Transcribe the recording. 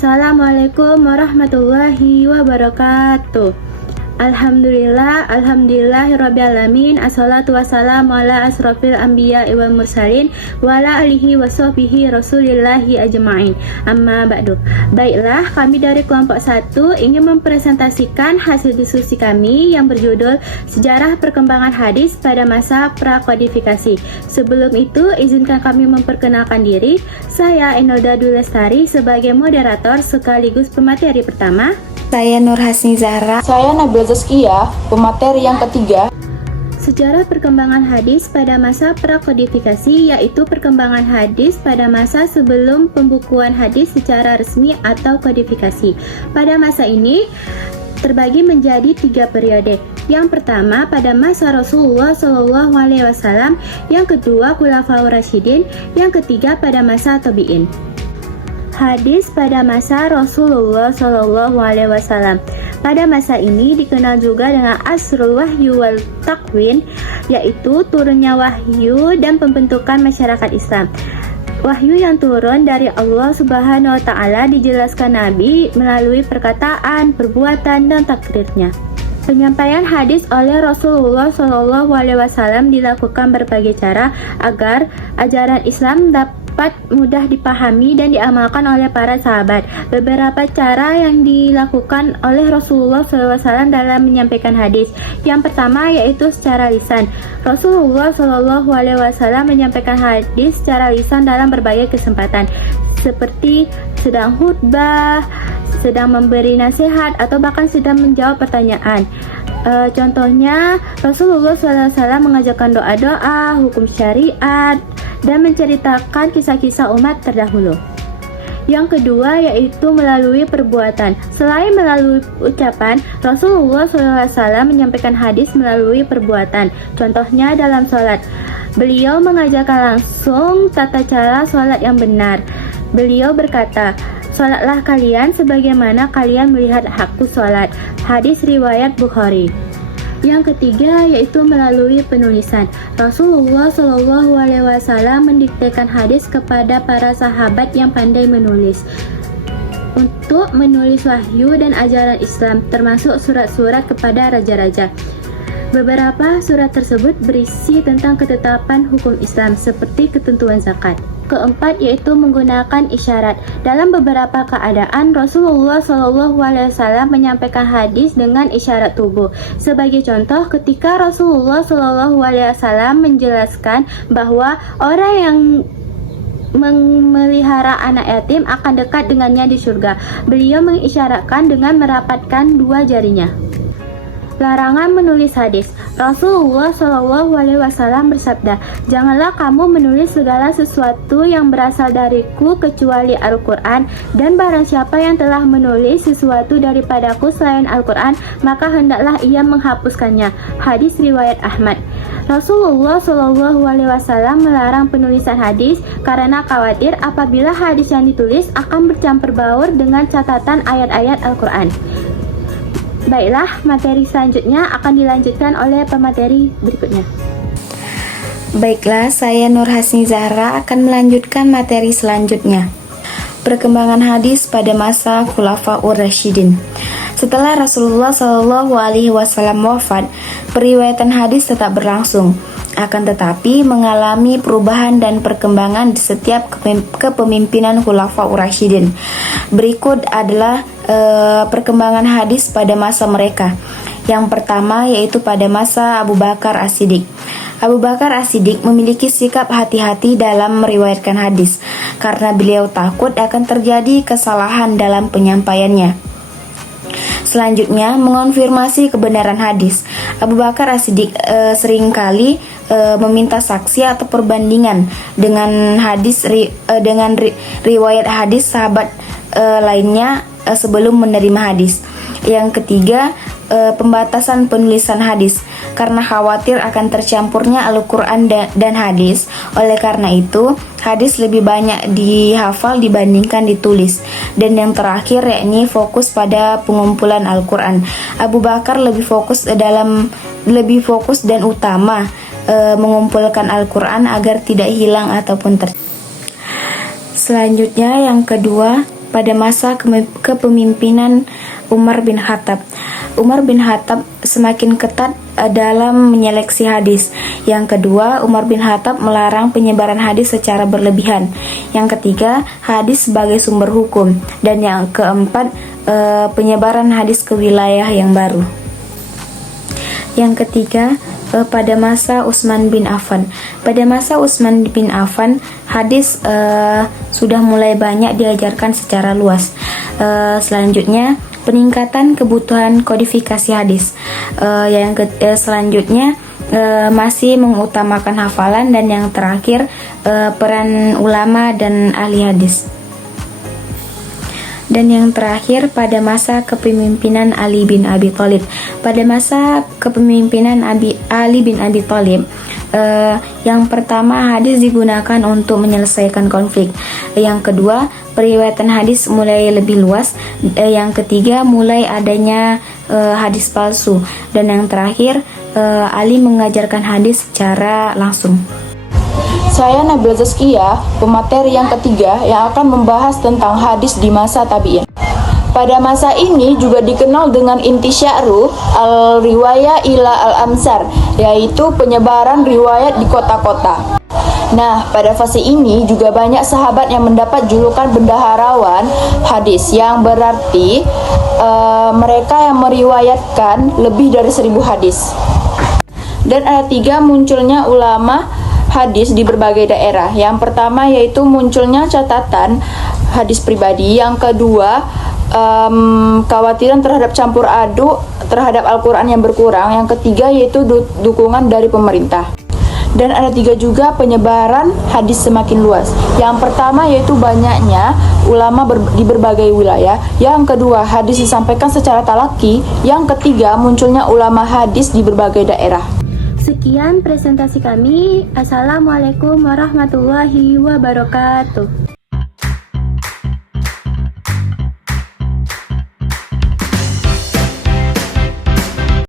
Assalamualaikum warahmatullahi wabarakatuh. Alhamdulillahirrabbilalamin. Assalatu wassalamu ala asrofil anbiya wal mursalin wa ala alihi wa sahbihi rasulillahi ajma'in. Amma ba'du. Baiklah, kami dari kelompok 1 ingin mempresentasikan hasil diskusi kami yang berjudul Sejarah Perkembangan Hadis pada Masa Prakodifikasi. Sebelum itu, izinkan kami memperkenalkan diri. Saya Enolda Dulestari sebagai moderator sekaligus pemateri pertama. Saya Nur Hasni Zahra. Saya Nabil Zaskia, pemateri yang ketiga. Sejarah perkembangan hadis pada masa prakodifikasi, yaitu perkembangan hadis pada masa sebelum pembukuan hadis secara resmi atau kodifikasi. Pada masa ini terbagi menjadi 3 periode. Yang pertama pada masa Rasulullah SAW, yang kedua Khulafaur Rasyidin, yang ketiga pada masa Tabi'in. Hadis pada masa Rasulullah SAW. Pada masa ini dikenal juga dengan Asrul Wahyu wal Takwin, yaitu turunnya wahyu dan pembentukan masyarakat Islam. Wahyu yang turun dari Allah Subhanahu wa Ta'ala dijelaskan Nabi melalui perkataan, perbuatan, dan takrirnya. Penyampaian hadis oleh Rasulullah SAW dilakukan berbagai cara agar ajaran Islam dapat mudah dipahami dan diamalkan oleh para sahabat. Beberapa cara yang dilakukan oleh Rasulullah SAW dalam menyampaikan hadis. Yang pertama yaitu secara lisan. Rasulullah SAW menyampaikan hadis secara lisan dalam berbagai kesempatan, seperti sedang khutbah, sedang memberi nasihat, atau bahkan sedang menjawab pertanyaan. Contohnya, Rasulullah SAW mengajarkan doa-doa, hukum syariat, dan menceritakan kisah-kisah umat terdahulu. Yang kedua yaitu melalui perbuatan. Selain melalui ucapan, Rasulullah SAW menyampaikan hadis melalui perbuatan. Contohnya dalam sholat, beliau mengajarkan langsung tata cara sholat yang benar. Beliau berkata, "Sholatlah kalian sebagaimana kalian melihat aku sholat." Hadis riwayat Bukhari. Yang ketiga yaitu melalui penulisan. Rasulullah SAW mendiktekan hadis kepada para sahabat yang pandai menulis untuk menulis wahyu dan ajaran Islam, termasuk surat-surat kepada raja-raja. Beberapa surat tersebut berisi tentang ketetapan hukum Islam seperti ketentuan zakat. Keempat yaitu menggunakan isyarat. Dalam beberapa keadaan Rasulullah SAW menyampaikan hadis dengan isyarat tubuh. Sebagai contoh, ketika Rasulullah SAW menjelaskan bahwa orang yang memelihara anak yatim akan dekat dengannya di surga, beliau mengisyaratkan dengan merapatkan 2 jarinya. Larangan menulis hadis. Rasulullah SAW bersabda, "Janganlah kamu menulis segala sesuatu yang berasal dariku kecuali Al-Quran, dan barang siapa yang telah menulis sesuatu daripadaku selain Al-Quran, maka hendaklah ia menghapuskannya." Hadis riwayat Ahmad. Rasulullah SAW melarang penulisan hadis karena khawatir apabila hadis yang ditulis akan bercampur baur dengan catatan ayat-ayat Al-Quran. Baiklah, materi selanjutnya akan dilanjutkan oleh pemateri berikutnya. Baiklah, saya Nur Hasni Zahra akan melanjutkan materi selanjutnya. Perkembangan hadis pada masa Khulafaur Rasyidin. Setelah Rasulullah SAW wafat, periwayatan hadis tetap berlangsung, akan tetapi mengalami perubahan dan perkembangan di setiap kepemimpinan Khulafaur Rasyidin. Berikut adalah perkembangan hadis pada masa mereka. Yang pertama yaitu pada masa Abu Bakar As-Siddiq. Abu Bakar As-Siddiq memiliki sikap hati-hati dalam meriwayatkan hadis karena beliau takut akan terjadi kesalahan dalam penyampaiannya. Selanjutnya, mengonfirmasi kebenaran hadis. Abu Bakar As-Siddiq seringkali meminta saksi atau perbandingan dengan riwayat hadis sahabat lainnya sebelum menerima hadis. Yang ketiga, pembatasan penulisan hadis karena khawatir akan tercampurnya Al-Quran dan hadis. Oleh karena itu, hadis lebih banyak dihafal dibandingkan ditulis. Dan yang terakhir yakni fokus pada pengumpulan Al-Quran. Abu Bakar lebih fokus dan utama mengumpulkan Al-Quran agar tidak hilang ataupun Selanjutnya yang kedua pada masa kepemimpinan Umar bin Khattab. Umar bin Khattab semakin ketat dalam menyeleksi hadis. Yang kedua, Umar bin Khattab melarang penyebaran hadis secara berlebihan. Yang ketiga, hadis sebagai sumber hukum. Dan yang keempat, penyebaran hadis ke wilayah yang baru. Yang ketiga, pada masa Utsman bin Affan. Pada masa Utsman bin Affan, hadis sudah mulai banyak diajarkan secara luas. Selanjutnya, peningkatan kebutuhan kodifikasi hadis. Selanjutnya, masih mengutamakan hafalan, dan yang terakhir, peran ulama dan ahli hadis. Dan yang terakhir, pada masa kepemimpinan Ali bin Abi Thalib. Pada masa kepemimpinan Ali bin Abi Thalib, yang pertama, hadis digunakan untuk menyelesaikan konflik. Yang kedua, periwayatan hadis mulai lebih luas. Yang ketiga, mulai adanya hadis palsu. Dan yang terakhir, Ali mengajarkan hadis secara langsung. Saya Nabila Zaskia, pemateri yang ketiga yang akan membahas tentang hadis di masa tabi'in. Pada masa ini juga dikenal dengan intisyaru al-riwayah ila al-amsar, yaitu penyebaran riwayat di kota-kota. Nah, pada fase ini juga banyak sahabat yang mendapat julukan bendaharawan hadis, yang berarti mereka yang meriwayatkan lebih dari 1000 hadis. Dan ada 3 munculnya ulama hadis di berbagai daerah. Yang pertama yaitu munculnya catatan hadis pribadi. Yang kedua, kekhawatiran terhadap campur aduk terhadap Al-Quran yang berkurang. Yang ketiga yaitu dukungan dari pemerintah. Dan ada 3 juga penyebaran hadis semakin luas. Yang pertama yaitu banyaknya ulama di berbagai wilayah. Yang kedua, hadis disampaikan secara talaki. Yang ketiga, munculnya ulama hadis di berbagai daerah. Sekian presentasi kami. Assalamualaikum warahmatullahi wabarakatuh.